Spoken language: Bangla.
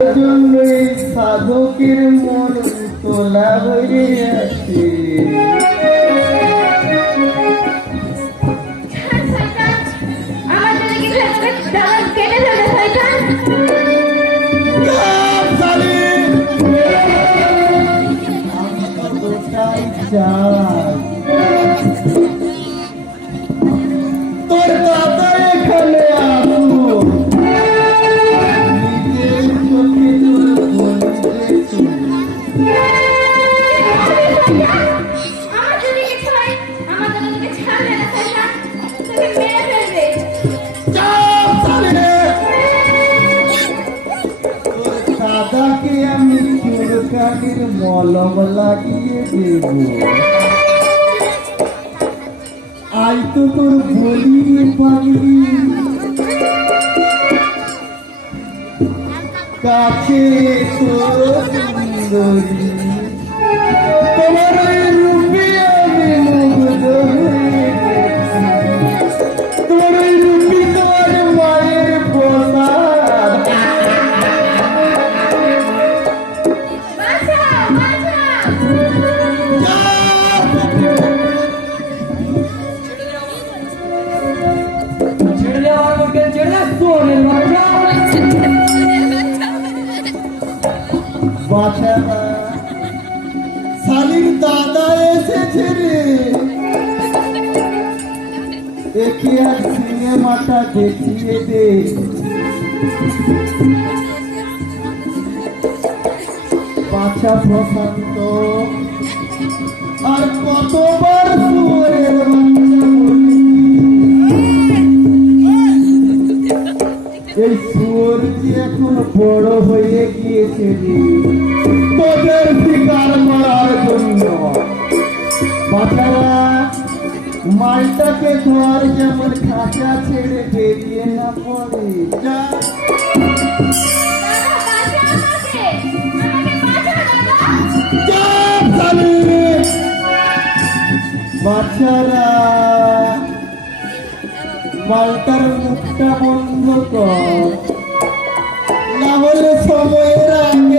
জন্যই সাধকের মন তোলা হয়ে আছে। তোর দাদা এখানে আসুন, নিজের চোখে তোর বলতেছি। দাদাকে আমি চুলকানির মলম লাগিয়ে দেব। আই তো তোর বলি পাগলি, কাছে তোর সুন্দরী, তোমার ওই রূপে আমি মুগ্ধ হয়ে গেছি। তোমার ওই রূপী তোমার মায়ের প্রসাদ। বাছারা শালির দাদা এসেছে রে, একে আর সিনেমাটা দেখিয়ে দে। বাছা প্রশান্ত আর কতবার শুয়োরের বাচ্চা বলি, এই শুয়োরটি এখন বড় হয়ে গিয়েছে রে, তোদের শিকার করার জন্য। বাচ্চারা মালটাকে ধর, যেমন খাঁচা ছেড়ে বেরিয়ে না পড়ে। যা বাচ্চারা মালটার মুখটা বন্ধ কর, না হলে সময়ের আগে